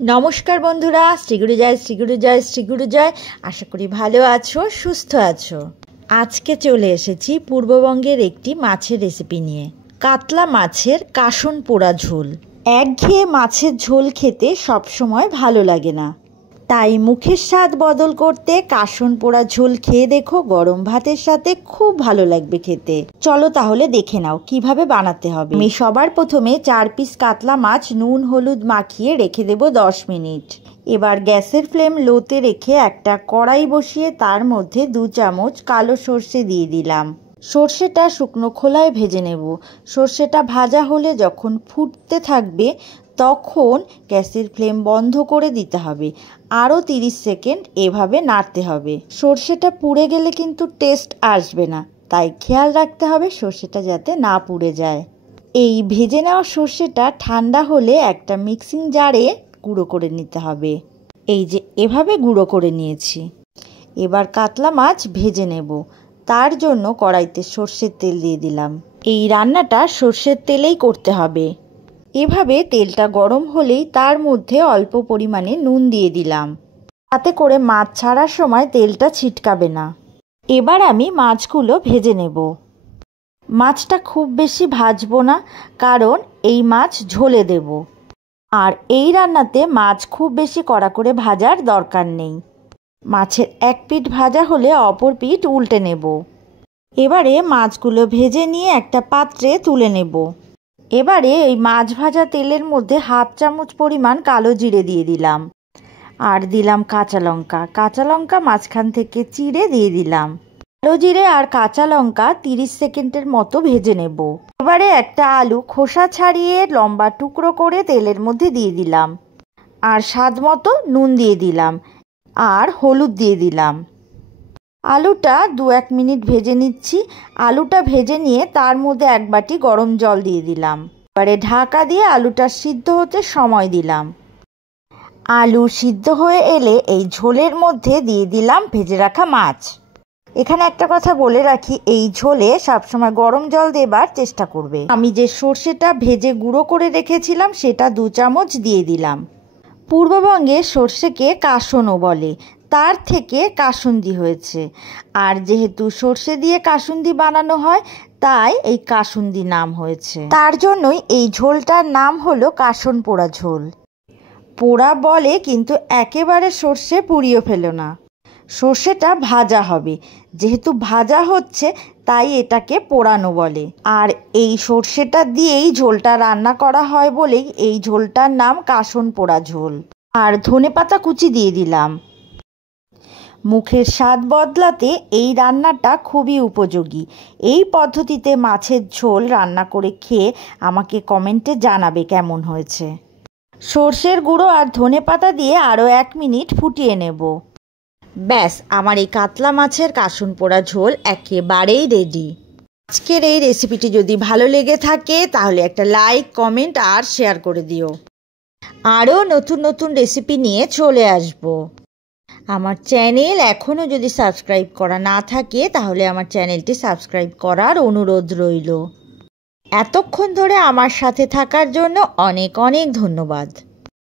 নমস্কার বন্ধুরা, শ্রীগুরু জয় শ্রীগুরু জয় শ্রীগুরু জয়। আশা করি ভালো আছো, সুস্থ আছো। আজকে চলে এসেছি পূর্ববঙ্গের একটি মাছের রেসিপি নিয়ে। কাতলা মাছের কাসন পোড়া ঝোল। একঘেয়ে মাছের ঝোল খেতে সবসময় ভালো লাগে না, তাই মুখের স্বাদ বদল করতে কাসন পোড়া ঝোল খেয়ে দেখো, গরম ভাতের সাথে খুব ভালো লাগবে খেতে। চলো তাহলে দেখে নাও কিভাবে বানাতে হবে। আমি সবার প্রথমে 4 পিস কাতলা মাছ নুন হলুদ মাখিয়ে রেখে দেব 10 মিনিট। এবার গ্যাসের ফ্লেম লোতে রেখে একটা কড়াই বসিয়ে তার মধ্যে 2 চামচ কালো সর্ষে দিয়ে দিলাম। সর্ষেটা শুকনো খোলায় ভেজে নেব। সর্ষেটা ভাজা হলে যখন ফুটতে থাকবে তখন গ্যাসের ফ্লেম বন্ধ করে দিতে হবে। আরও 30 সেকেন্ড এভাবে নাড়তে হবে। সর্ষেটা পুড়ে গেলে কিন্তু টেস্ট আসবে না, তাই খেয়াল রাখতে হবে সর্ষেটা যাতে না পুড়ে যায়। এই ভেজে নেওয়া সর্ষেটা ঠান্ডা হলে একটা মিক্সিং জারে গুঁড়ো করে নিতে হবে। এই যে এভাবে গুঁড়ো করে নিয়েছি। এবার কাতলা মাছ ভেজে নেব। তার জন্য কড়াইতে সর্ষের তেল দিয়ে দিলাম। এই রান্নাটা সর্ষের তেলেই করতে হবে। এভাবে তেলটা গরম হলেই তার মধ্যে অল্প পরিমাণে নুন দিয়ে দিলাম, তাতে করে মাছ ছাড়ার সময় তেলটা ছিটকাবে না। এবার আমি মাছগুলো ভেজে নেব। মাছটা খুব বেশি ভাজবো না, কারণ এই মাছ ঝোলে দেব। আর এই রান্নাতে মাছ খুব বেশি কড়া করে ভাজার দরকার নেই। মাছের এক পিঠ ভাজা হলে অপর পিঠ উল্টে নেব। এবারে মাছগুলো ভেজে নিয়ে একটা পাত্রে তুলে নেব। এবারে এই মাছ ভাজা তেলের মধ্যে 1/2 চামচ পরিমাণ কালো জিরে দিয়ে দিলাম, আর দিলাম কাঁচা লঙ্কা। কাঁচা লঙ্কা মাঝখান থেকে চিড়ে দিয়ে দিলাম। কালো জিরে আর কাঁচা লঙ্কা 30 সেকেন্ডের মতো ভেজে নেব। এবারে একটা আলু খোসা ছাড়িয়ে লম্বা টুকরো করে তেলের মধ্যে দিয়ে দিলাম, আর স্বাদ মতো নুন দিয়ে দিলাম, আর হলুদ দিয়ে দিলাম। আলুটা 2-1 মিনিট ভেজে নিচ্ছি। আলুটা ভেজে নিয়ে তার মধ্যে 1 বাটি গরম জল দিয়ে দিলাম। এবারে ঢাকা দিয়ে আলুটা সিদ্ধ হতে সময় দিলাম। আলু সিদ্ধ হয়ে এলে এই ঝোলের মধ্যে দিয়ে দিলাম ভেজে রাখা মাছ। এখানে একটা কথা বলে রাখি, এই ঝোলে সবসময় গরম জল দেবার চেষ্টা করবে। আমি যে সর্ষেটা ভেজে গুঁড়ো করে রেখেছিলাম সেটা 2 চামচ দিয়ে দিলাম। পূর্ববঙ্গে সর্ষেকে কাসনও বলে, তার থেকে কাসুন্দি হয়েছে। আর যেহেতু সর্ষে দিয়ে কাসুন্দি বানানো হয়, তাই এই কাসুন্দি নাম হয়েছে। তার জন্যই এই ঝোলটার নাম হলো কাসন পোড়া ঝোল। পোড়া বলে, কিন্তু একেবারে সর্ষে পুড়িয়ে ফেলো না। সর্ষেটা ভাজা হবে, যেহেতু ভাজা হচ্ছে তাই এটাকে পোড়ানো বলে। আর এই সর্ষেটা দিয়েই ঝোলটা রান্না করা হয় বলেই এই ঝোলটার নাম কাসন পোড়া ঝোল। আর ধনেপাতা কুচি দিয়ে দিলাম। মুখের স্বাদ বদলাতে এই রান্নাটা খুবই উপযোগী। এই পদ্ধতিতে মাছের ঝোল রান্না করে খেয়ে আমাকে কমেন্টে জানাবে কেমন হয়েছে। সর্ষের গুঁড়ো আর ধনেপাতা দিয়ে আরও 1 মিনিট ফুটিয়ে নেব। ব্যাস, আমার এই কাতলা মাছের কাসন পোড়া ঝোল একেবারেই রেডি। আজকের এই রেসিপিটি যদি ভালো লেগে থাকে তাহলে একটা লাইক, কমেন্ট আর শেয়ার করে দিও। আরও নতুন নতুন রেসিপি নিয়ে চলে আসব। আমার চ্যানেল এখনও যদি সাবস্ক্রাইব করা না থাকে তাহলে আমার চ্যানেলটি সাবস্ক্রাইব করার অনুরোধ রইল। এতক্ষণ ধরে আমার সাথে থাকার জন্য অনেক অনেক ধন্যবাদ।